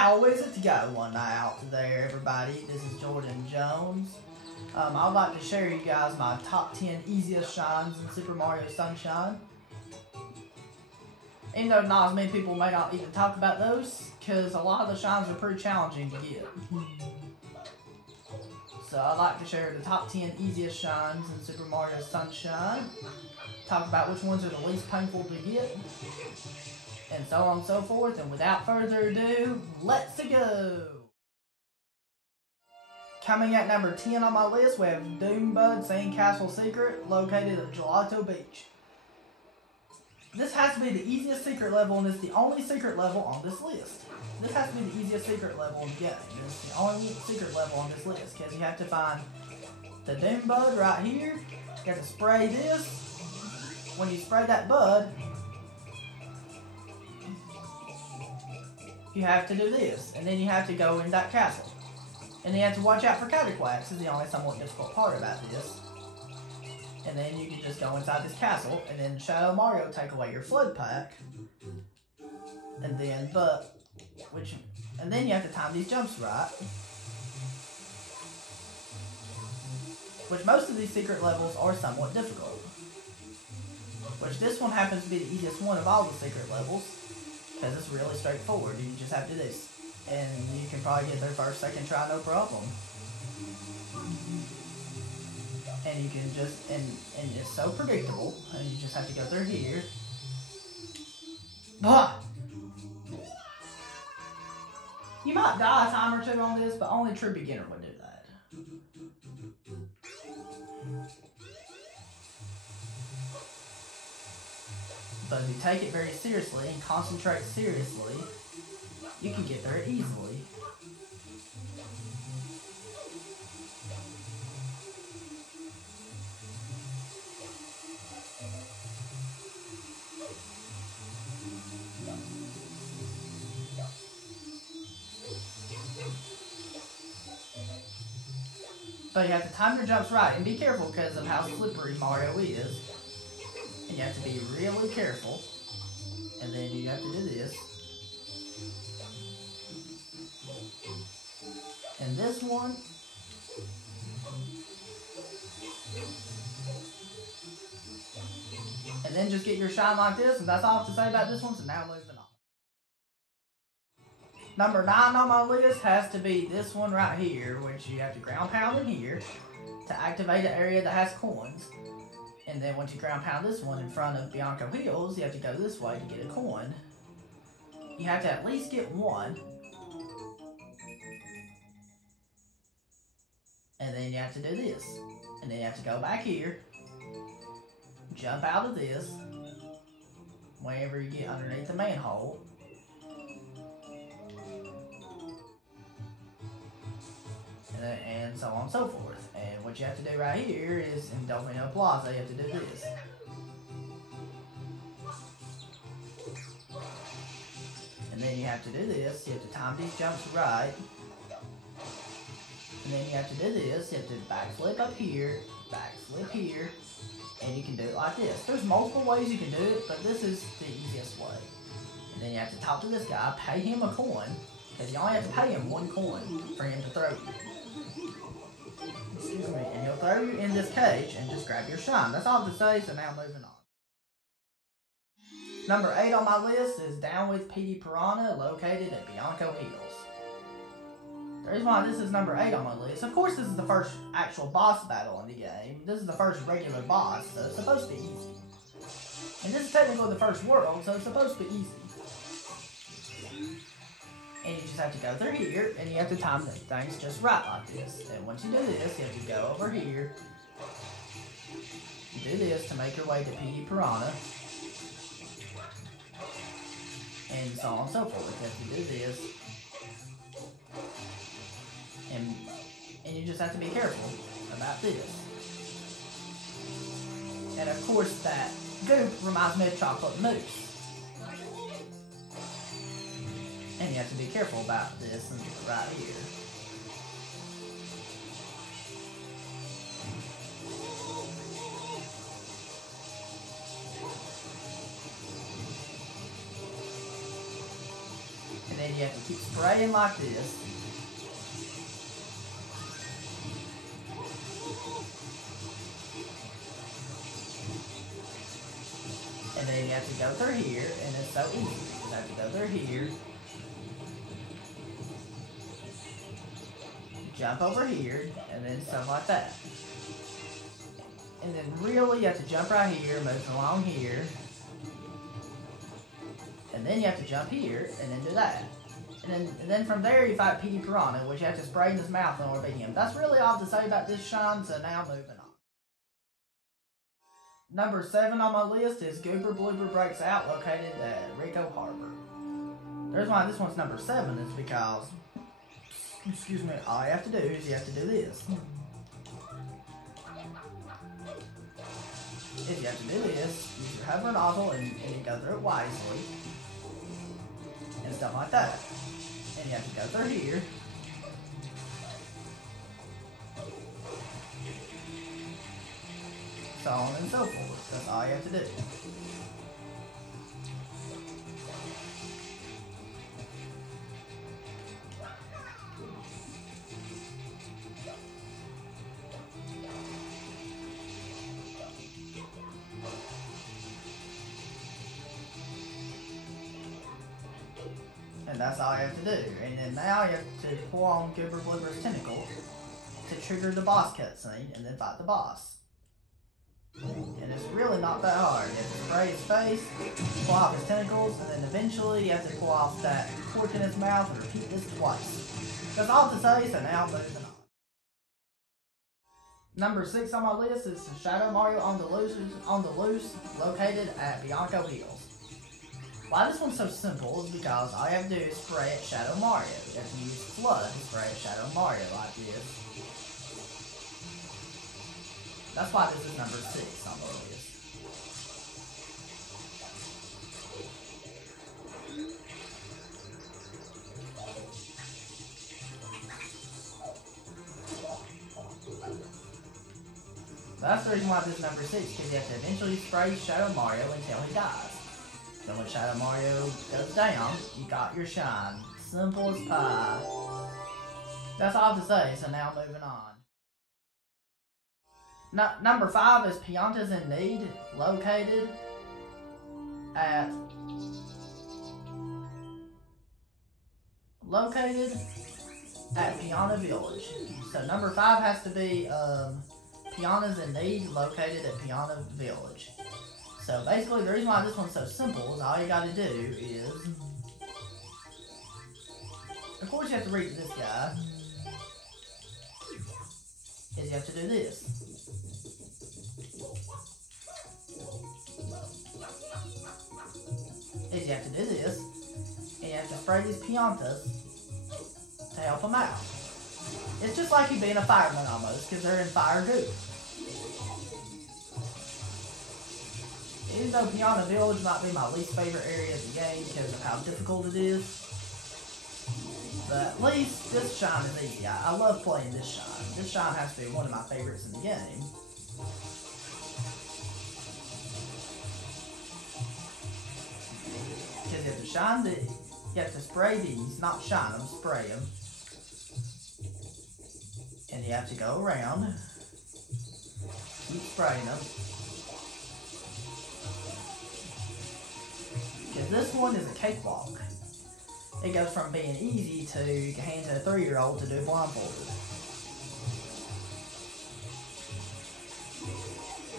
How is it going out there, everybody? This is Jordan Jones. I'd like to share you guys my top 10 easiest shines in Super Mario Sunshine. Even though not as many people may not even talk about those, because a lot of the shines are pretty challenging to get. So I'd like to share the top 10 easiest shines in Super Mario Sunshine. Talk about which ones are the least painful to get. And so on and so forth. And without further ado, let's go! Coming at number 10 on my list, we have Doombud Sandcastle Secret, located at Gelato Beach. This has to be the easiest secret level, and it's the only secret level on this list. This has to be the easiest secret level in the game. It's the only secret level on this list, because you have to find the Doombud right here. You have to spray this. When you spray that bud, you have to do this, and then you have to go in that castle. And then you have to watch out for Catterquacks, is the only somewhat difficult part about this. And then you can just go inside this castle, and then Shadow Mario take away your flood pack. And then, and then you have to time these jumps right. Which most of these secret levels are somewhat difficult. Which this one happens to be the easiest one of all the secret levels. Because it's really straightforward. You just have to do this. And you can probably get there first, second try, no problem. And you can just, and it's so predictable. And you just have to go through here. Blah! You might die a time or two on this, but only a true beginner would do that. But if you take it very seriously and concentrate seriously, you can get there easily. But you have to time your jumps right, and be careful because of how slippery Mario is. And you have to be really careful. And then you have to do this. And this one. And then just get your shine like this, and that's all I have to say about this one, so now moving on. Number 9 on my list has to be this one right here, which you have to ground pound in here to activate an area that has coins. And then once you ground pound this one in front of Bianco Hills, you have to go this way to get a coin. You have to at least get one. And then you have to do this. And then you have to go back here. Jump out of this. Whenever you get underneath the manhole. And so on and so forth. And what you have to do right here is in Domino Plaza, you have to do this. And then you have to do this. You have to time these jumps right. And then you have to do this. You have to backflip up here, backflip here, and you can do it like this. There's multiple ways you can do it, but this is the easiest way. And then you have to talk to this guy, pay him a coin, because you only have to pay him one coin for him to throw you. Excuse me, and he'll throw you in this cage and just grab your shine. That's all I have to say, so now moving on. Number 8 on my list is Down with Petey Piranha, located at Bianco Hills. The reason why this is number 8 on my list, of course this is the first actual boss battle in the game. This is the first regular boss, so it's supposed to be easy. And this is technically the first world, so it's supposed to be easy. And you just have to go through here, and you have to time the things just right like this. And once you do this, you have to go over here. You do this to make your way to Petey Piranha. And so on and so forth. You have to do this. And you just have to be careful about this. And of course that goop reminds me of chocolate mousse. And you have to be careful about this and right here. then And you have to keep spraying like this. And then you have to go through here, and it's so easy. You have to go through here. Jump over here, and then stuff like that. And then really you have to jump right here, move along here. And then you have to jump here, and then do that. And then from there you fight Petey Piranha, which you have to spray in his mouth in order to beat him. That's really all to say about this shine, so now moving on. Number 7 on my list is Gooper Blooper Breaks Out, located at Rico Harbor. The reason why this one's number 7 is because, excuse me, all you have to do is you have to do this. If you have to do this, use your hover nozzle and you go through it wisely. And stuff like that. And you have to go through here. So on and so forth. That's all you have to do. And that's all you have to do. And then now you have to pull on Gooper Blooper's tentacle to trigger the boss cutscene and then fight the boss. And it's really not that hard. You have to spray his face, pull off his tentacles, and then eventually you have to pull off that cork in his mouth and repeat this twice. That's all to say, so now moving on. Number 6 on my list is Shadow Mario on the Loose, located at Bianco Hills. Why this one's so simple is because all you have to do is spray at Shadow Mario. You have to use Flood to spray at Shadow Mario like this. That's why this is number 6 on the list. That's the reason why this is number 6, because you have to eventually spray Shadow Mario until he dies. So when Shadow Mario goes down, you got your shine. Simple as pie. That's all to say, so now moving on. Number 5 is Piranha's in Need, located at Piranha Village. So number 5 has to be Piranha's in Need, located at Piranha Village. So basically the reason why this one's so simple is all you gotta do is, of course you have to read this guy, is you have to do this. Is you have to do this, and you have to spray these piantas to help them out. It's just like you being a fireman almost, because they're in fire goo. Even though Piranha Village might be my least favorite area of the game because of how difficult it is, but at least this shine is easy. I love playing this shine. This shine has to be one of my favorites in the game. Because you have to shine you have to spray these, not shine them, spray them. And you have to go around, keep spraying them. Because this one is a cakewalk. It goes from being easy to hand to a 3-year-old to do blindfolded.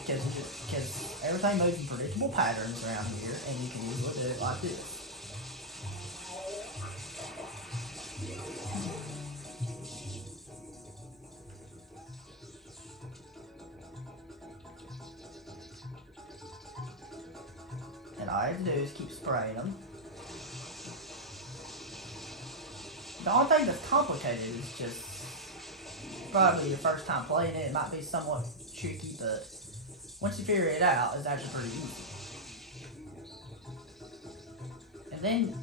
Because everything moves in predictable patterns around here, and you can usually do it like this. And all I have to do is keep spraying them. The only thing that's complicated is just probably your first time playing it. It might be somewhat tricky, but once you figure it out, it's actually pretty easy. And then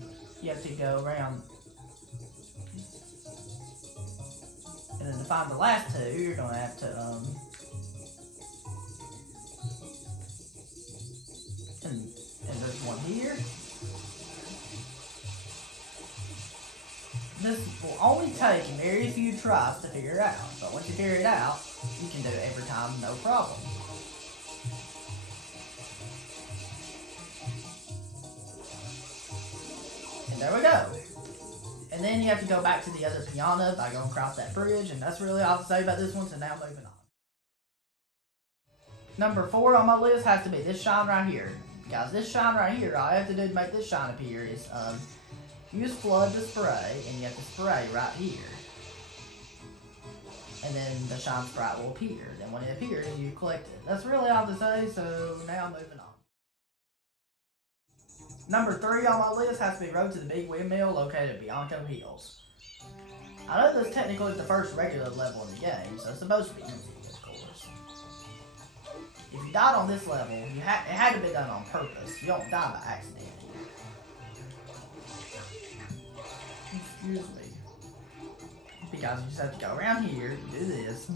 you have to go around, and then to find the last two, you're gonna have to and there's one here. This will only take very few tries to figure out, but once you figure it out, you can do it every time, no problem. And there we go. And then you have to go back to the other Piranha by going across that bridge, and that's really all to say about this one, so now moving on. Number 4 on my list has to be this shine right here. Guys, this shine right here, all I have to do to make this shine appear is use flood to spray, and you have to spray right here. And then the shine sprite will appear. Then when it appears, you collect it. That's really all to say, so now moving on. Number 3 on my list has to be Road to the Big Windmill located at Bianco Hills. I know this technically is the first regular level in the game, so it's supposed to be easy, of course. If you died on this level, it had to be done on purpose. You don't die by accident. Excuse me. Because you just have to go around here, do this.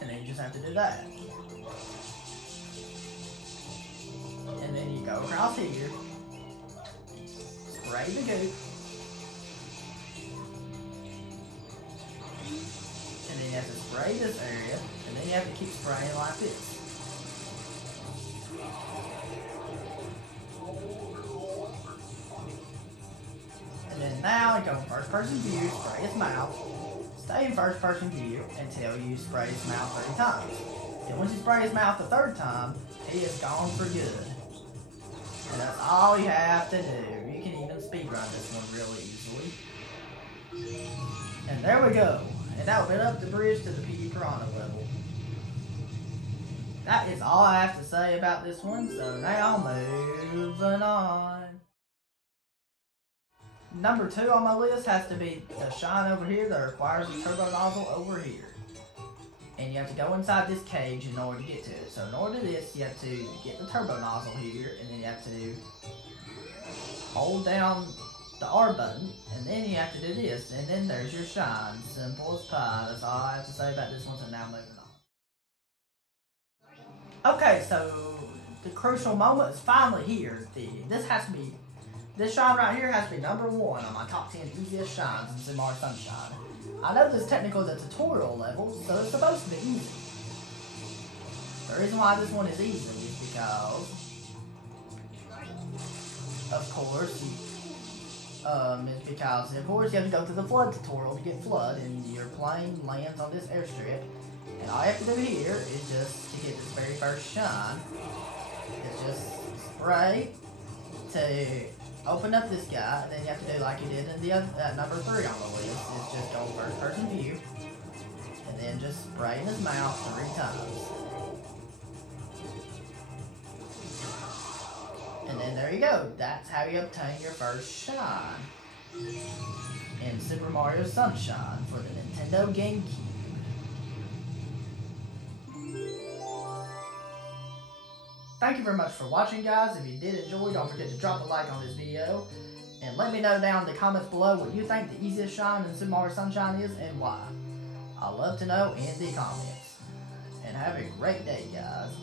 And then you just have to do that. And then you go across here, spray the goop, and then you have to spray this area, and then you have to keep spraying like this. And then now go in first person view, spray his mouth. Stay in first person view until you spray his mouth 3 times. And once you spray his mouth the 3rd time, he is gone for good. And that's all you have to do. You can even speedrun this one really easily. And there we go. And that went up the bridge to the Piranha level. That is all I have to say about this one, so now moving on. Number 2 on my list has to be the shine over here that requires a turbo nozzle over here. And you have to go inside this cage in order to get to it. So in order to do this, you have to get the turbo nozzle here, and then you have to hold down the R button, and then you have to do this, and then there's your shine. Simple as pie. That's all I have to say about this one, so now moving on. Okay, so the crucial moment is finally here. This shine right here has to be number 1 on my top 10 easiest shines in Super Mario Sunshine. I know this is technically the tutorial level, so it's supposed to be easy. The reason why this one is easy is because, of course, you have to go to the flood tutorial to get flood, and your plane lands on this airstrip. And all you have to do here is just to get this very first shine, is just spray to open up this guy, and then you have to do like you did in the other, number 3 on the list, is just go first person view, and then just spray in his mouth 3 times. And then there you go, that's how you obtain your first shine in Super Mario Sunshine for the Nintendo GameCube. Thank you very much for watching, guys. If you did enjoy, don't forget to drop a like on this video. And let me know down in the comments below what you think the easiest shine in Super Mario Sunshine is and why. I'd love to know in the comments. And have a great day, guys.